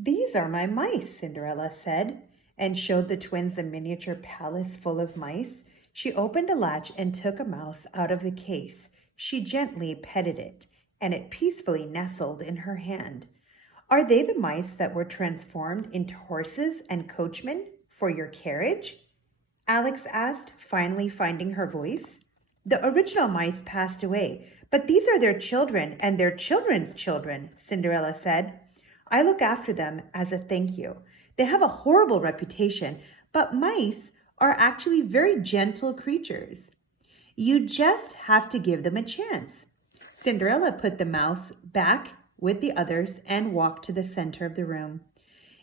"These are my mice," Cinderella said, and showed the twins a miniature palace full of mice. She opened a latch and took a mouse out of the case. She gently petted it, and it peacefully nestled in her hand. "Are they the mice that were transformed into horses and coachmen for your carriage?" Alex asked, finally finding her voice. "The original mice passed away, but these are their children and their children's children," Cinderella said. "I look after them as a thank you. They have a horrible reputation, but mice are actually very gentle creatures. You just have to give them a chance." Cinderella put the mouse back with the others and walked to the center of the room.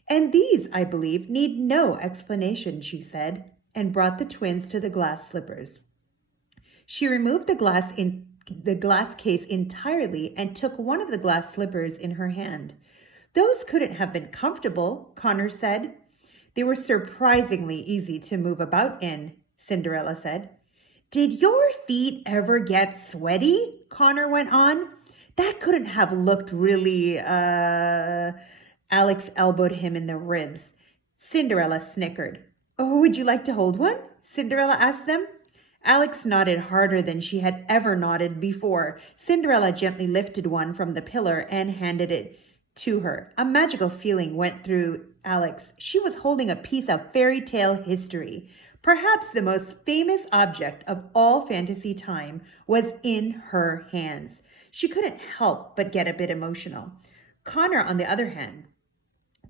"And these, I believe, need no explanation," she said, and brought the twins to the glass slippers. She removed the glass case entirely and took one of the glass slippers in her hand. "Those couldn't have been comfortable," Connor said. "They were surprisingly easy to move about in," Cinderella said. "Did your feet ever get sweaty?" Connor went on. "That couldn't have looked really, Alex elbowed him in the ribs. Cinderella snickered. "Oh, would you like to hold one?" Cinderella asked them. Alex nodded harder than she had ever nodded before. Cinderella gently lifted one from the pillar and handed it to her. A magical feeling went through Alex. She was holding a piece of fairy tale history. Perhaps the most famous object of all fantasy time was in her hands. She couldn't help but get a bit emotional. Connor, on the other hand,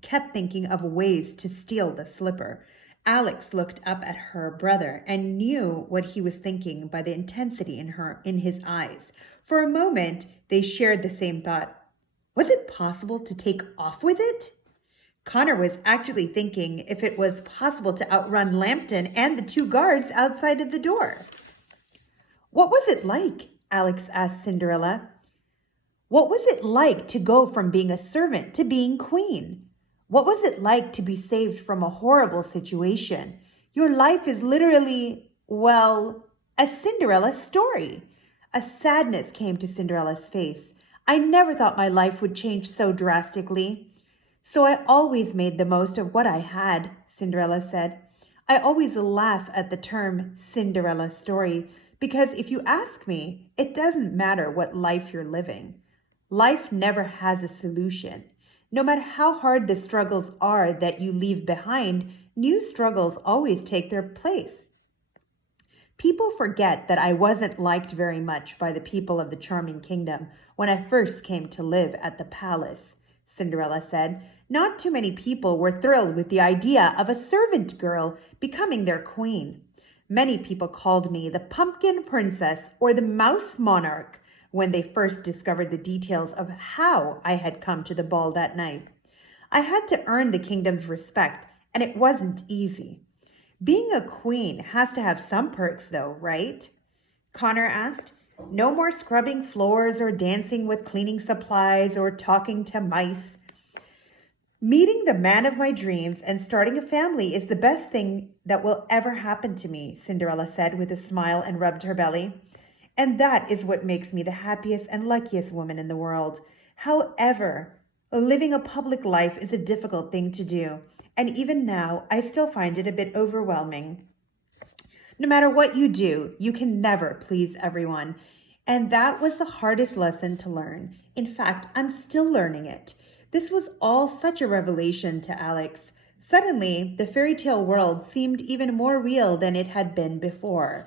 kept thinking of ways to steal the slipper. Alex looked up at her brother and knew what he was thinking by the intensity in his eyes. For a moment, they shared the same thought. Was it possible to take off with it? Connor was actually thinking if it was possible to outrun Lambton and the two guards outside of the door. "What was it like?" Alex asked Cinderella. "What was it like to go from being a servant to being queen? What was it like to be saved from a horrible situation? Your life is literally, well, a Cinderella story." A sadness came to Cinderella's face. "I never thought my life would change so drastically. So I always made the most of what I had," Cinderella said. "I always laugh at the term Cinderella story because if you ask me, it doesn't matter what life you're living. Life never has a solution. No matter how hard the struggles are that you leave behind, new struggles always take their place. People forget that I wasn't liked very much by the people of the charming kingdom when I first came to live at the palace," Cinderella said. "Not too many people were thrilled with the idea of a servant girl becoming their queen. Many people called me the Pumpkin Princess or the Mouse Monarch when they first discovered the details of how I had come to the ball that night. I had to earn the kingdom's respect, and it wasn't easy. Being a queen has to have some perks, though, right?" Connor asked. "No more scrubbing floors or dancing with cleaning supplies or talking to mice. Meeting the man of my dreams and starting a family is the best thing that will ever happen to me," Cinderella said with a smile and rubbed her belly. "And that is what makes me the happiest and luckiest woman in the world. However, living a public life is a difficult thing to do, and even now, I still find it a bit overwhelming. No matter what you do, you can never please everyone. And that was the hardest lesson to learn. In fact, I'm still learning it." This was all such a revelation to Alex. Suddenly, the fairy tale world seemed even more real than it had been before.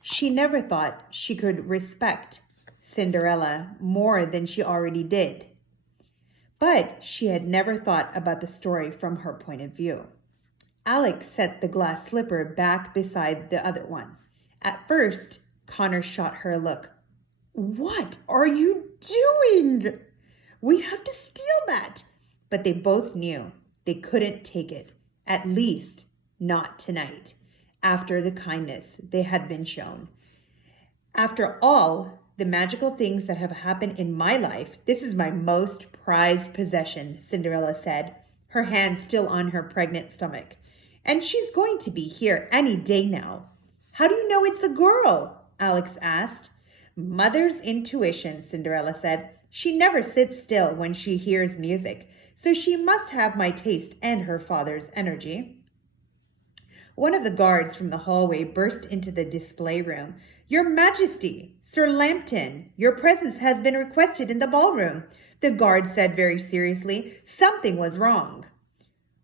She never thought she could respect Cinderella more than she already did. But she had never thought about the story from her point of view. Alex set the glass slipper back beside the other one. At first, Connor shot her a look. "What are you doing? We have to steal that." But they both knew they couldn't take it, at least not tonight, after the kindness they had been shown. "After all the magical things that have happened in my life, this is my most prized possession," Cinderella said, her hand still on her pregnant stomach. "And she's going to be here any day now." "How do you know it's a girl?" Alex asked. "Mother's intuition," Cinderella said. She never sits still when she hears music, so she must have my taste and her father's energy. One of the guards from the hallway burst into the display room. Your Majesty, Sir Lambton, your presence has been requested in the ballroom. The guard said very seriously. Something was wrong.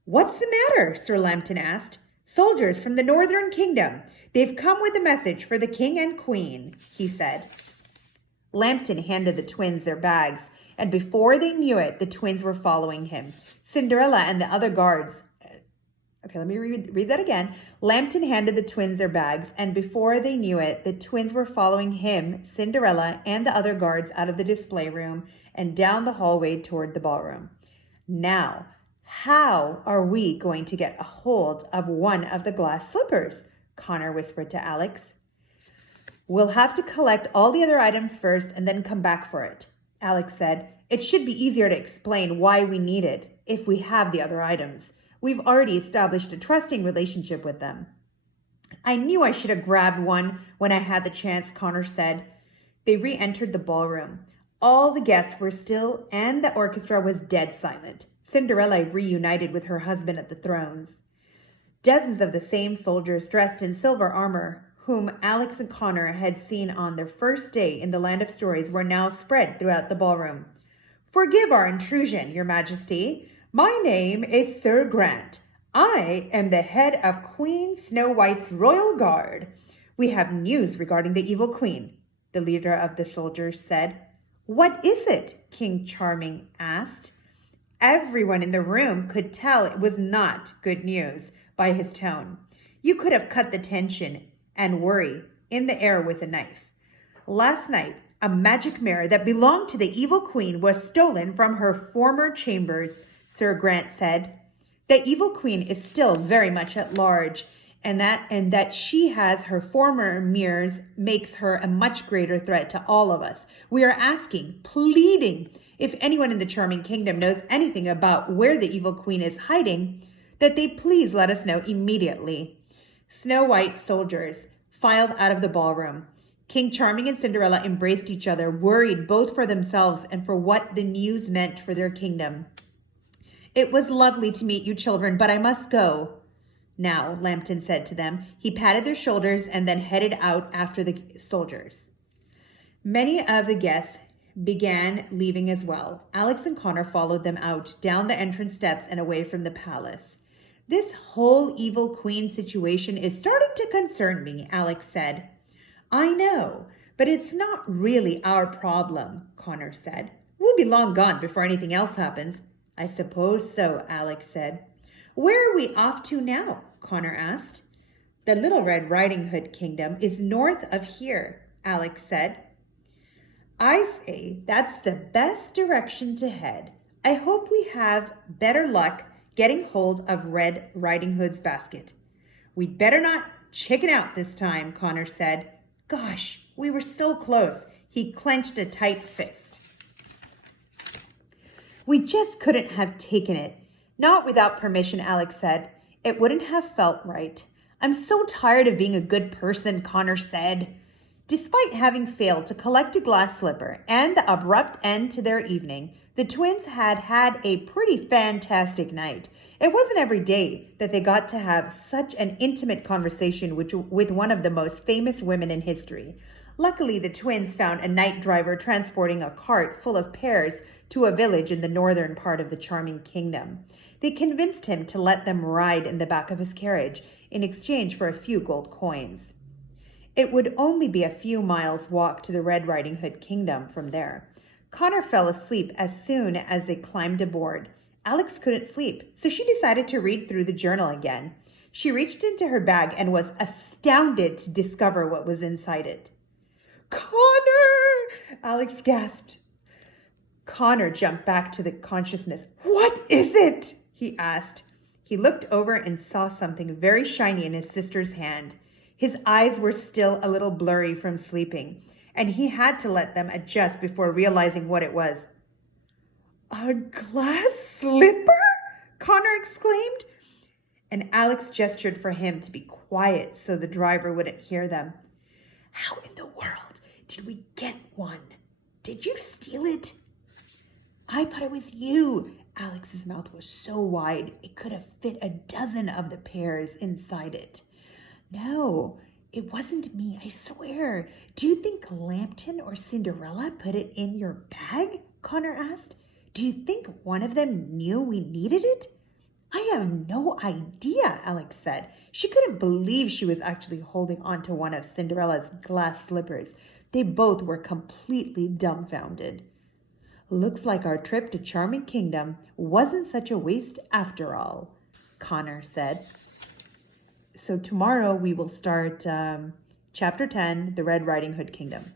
What's the matter? Sir Lambton asked. Soldiers from the Northern Kingdom. They've come with a message for the King and Queen, he said. Lambton handed the twins their bags, and before they knew it, the twins were following him. Cinderella and the other guards... Okay, let me read that again. Lambton handed the twins their bags, and before they knew it, the twins were following him, Cinderella, and the other guards out of the display room and down the hallway toward the ballroom. Now, how are we going to get a hold of one of the glass slippers? Connor whispered to Alex. We'll have to collect all the other items first and then come back for it, Alex said. It should be easier to explain why we need it if we have the other items. We've already established a trusting relationship with them. I knew I should have grabbed one when I had the chance, Connor said. They re-entered the ballroom. All the guests were still and the orchestra was dead silent. Cinderella reunited with her husband at the thrones. Dozens of the same soldiers dressed in silver armor, whom Alex and Connor had seen on their first day in the Land of Stories, were now spread throughout the ballroom. Forgive our intrusion, Your Majesty. My name is Sir Grant. I am the head of Queen Snow White's royal guard. We have news regarding the evil queen, the leader of the soldiers said. What is it? King Charming asked. Everyone in the room could tell it was not good news by his tone. You could have cut the tension and worry in the air with a knife. Last night, a magic mirror that belonged to the evil queen was stolen from her former chambers, Sir Grant said. The evil queen is still very much at large, and that she has her former mirrors makes her a much greater threat to all of us. We are asking, pleading, if anyone in the Charming Kingdom knows anything about where the evil queen is hiding, that they please let us know immediately. Snow White soldiers filed out of the ballroom. King Charming and Cinderella embraced each other, worried both for themselves and for what the news meant for their kingdom. It was lovely to meet you, children, but I must go now, Lambton said to them. He patted their shoulders and then headed out after the soldiers. Many of the guests began leaving as well. Alex and Connor followed them out, down the entrance steps and away from the palace. This whole evil queen situation is starting to concern me, Alex said. I know, but it's not really our problem, Connor said. We'll be long gone before anything else happens. I suppose so, Alex said. Where are we off to now? Connor asked. The Little Red Riding Hood Kingdom is north of here, Alex said. I say that's the best direction to head. I hope we have better luck getting hold of Red Riding Hood's basket. We'd better not chicken out this time, Connor said. Gosh, we were so close. He clenched a tight fist. We just couldn't have taken it. Not without permission, Alex said. It wouldn't have felt right. I'm so tired of being a good person, Connor said. Despite having failed to collect a glass slipper and the abrupt end to their evening, the twins had had a pretty fantastic night. It wasn't every day that they got to have such an intimate conversation with one of the most famous women in history. Luckily, the twins found a night driver transporting a cart full of pears to a village in the northern part of the Charming Kingdom. They convinced him to let them ride in the back of his carriage in exchange for a few gold coins. It would only be a few miles' walk to the Red Riding Hood Kingdom from there. Connor fell asleep as soon as they climbed aboard. Alex couldn't sleep, so she decided to read through the journal again. She reached into her bag and was astounded to discover what was inside it. Connor! Alex gasped. Connor jumped back to the consciousness. What is it? He asked. He looked over and saw something very shiny in his sister's hand. His eyes were still a little blurry from sleeping, and he had to let them adjust before realizing what it was. A glass slipper? Connor exclaimed. And Alex gestured for him to be quiet so the driver wouldn't hear them. How in the world did we get one? Did you steal it? I thought it was you. Alex's mouth was so wide, it could have fit a dozen of the pears inside it. No, it wasn't me, I swear. Do you think Lambton or Cinderella put it in your bag? Connor asked. Do you think one of them knew we needed it? I have no idea, Alex said. She couldn't believe she was actually holding on to one of Cinderella's glass slippers. They both were completely dumbfounded. Looks like our trip to Charming Kingdom wasn't such a waste after all, Connor said. So tomorrow we will start chapter 10, The Red Riding Hood Kingdom.